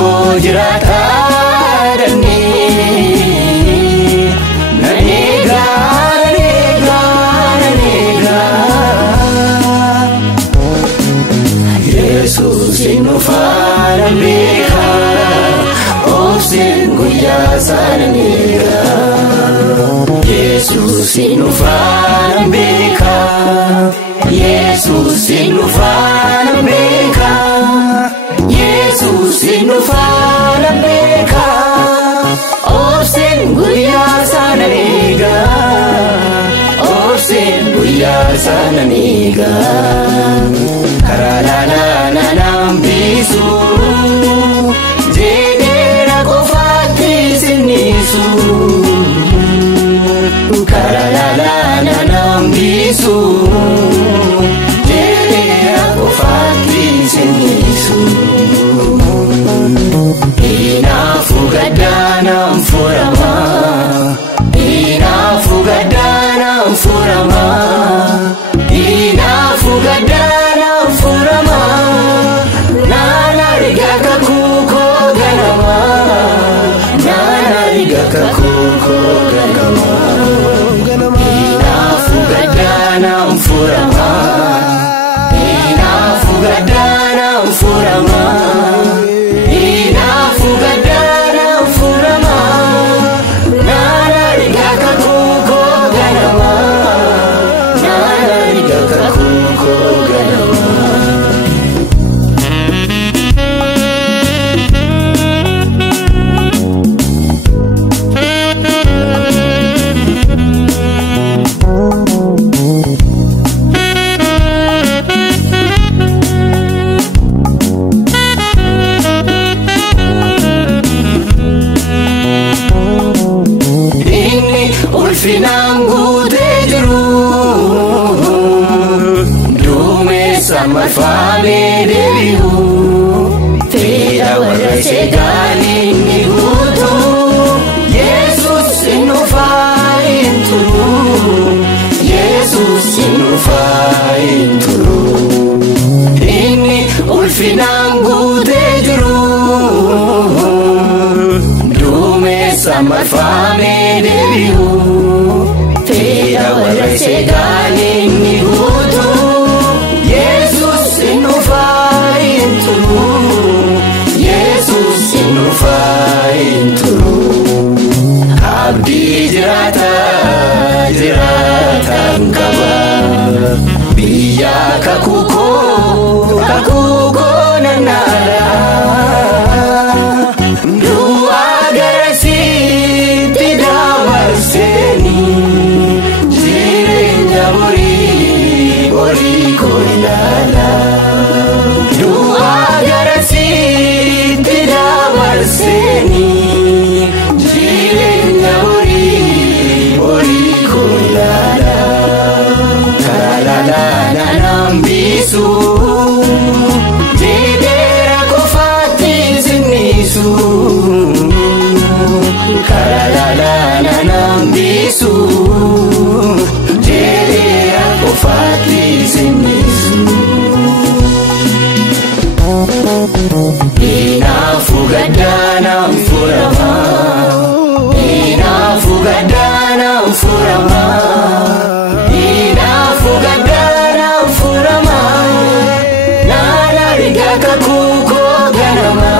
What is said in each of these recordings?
kuko jirata dani naniga Jesus inufara beka osin guya sananiga Jesus inufara beka Jesus inufara beka Jesus inufara beka osin guya sananiga osin guya sananiga karalala nambisu jedera kofati sinisu karalala nambisu jedera kofati sinisu inafugadana mfurama inafugadana mfurama inafugadana mfurama nana rigaka kuko ganama nana rigaka kuko ganama inafugadana mfurama inafugadana mfurama inafugadana mfurama nana rigaka kuko ganama nana rigaka kuko ganama Ulfinangu dejru dume sama family deviu tera warase gali nigutu Jesus inufain turu Jesus inufain turu ini ulfinangu dejru dume sama family deviu warase gali nigutu Jesus inufain turu Jesus inufain turu abdi jirata ngaba biya kakuko nanala dua garasi tidak berseni Bori koilala dua garasi tidak berseni jilenya bori koilala kalala nambisu jedera kofati sinisu kalala nambisu kofati sinisu inafugadana mfurama inafugadana mfurama inafugadana mfurama nana rigaka kuko ganama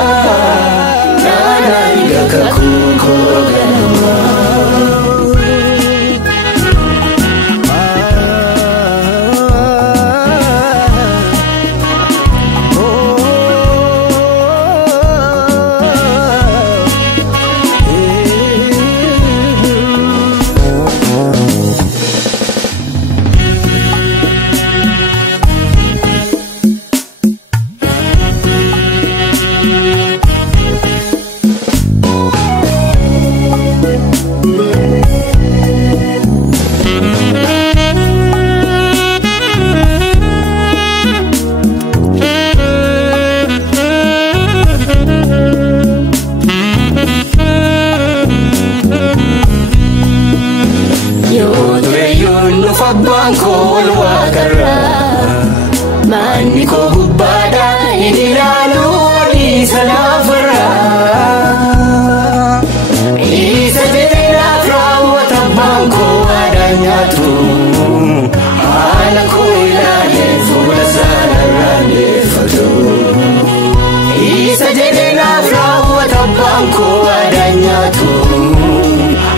Afanko adanyatu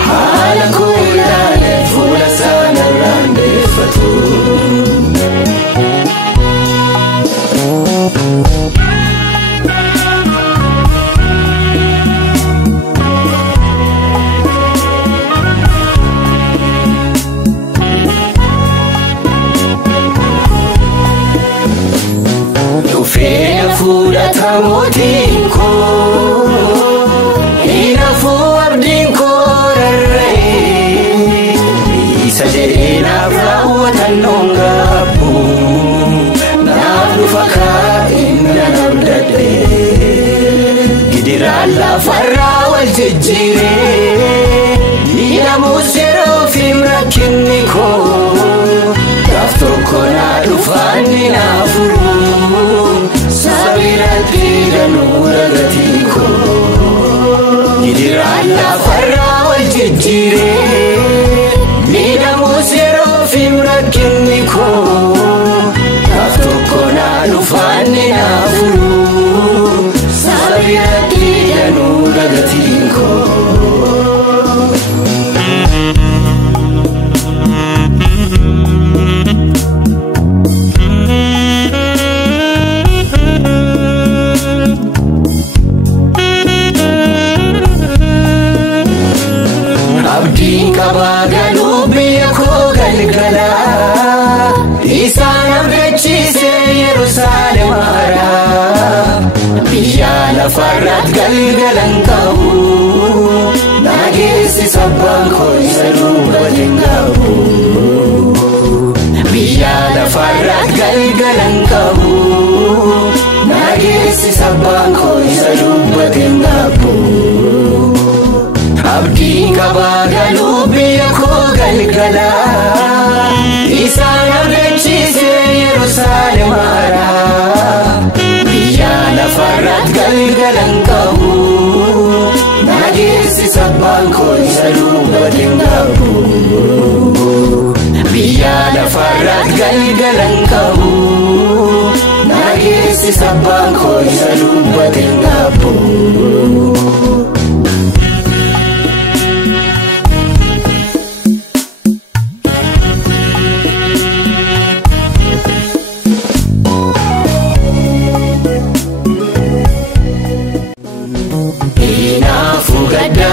Halako ilale Fula sana rande fatu Ufena fuda tamotinko Inafu abdinko rarre Isa jedina frawatan nongapu Nabdu faka inna nabdade Gidira la farra wal jijjire Nina musero fimrakinniko Dafto kona dufani nafuru Sabira tira nura gatiko Gidira la farra wal jijjire Nina musero fimrakinniko Dafto kona dufani nafuru Sabira tira nura gatiko Kabagalu biyako galgala Isana bechise Yerusalem ara Biyala farat galgalan kahu Nagisi sabbanko isaluba lingahu Biyala farat galgalan kahu Nagisi sabbanko isaluba lingahu Abdi kabagalu biyako galgala Isana bechise Yerusalem ara Biyala farat galgalan kahu Nagisi sabbanko isaluba lingahu Biyala farat galgalan kahu Nagisi sabbanko isaluba lingahu Gadana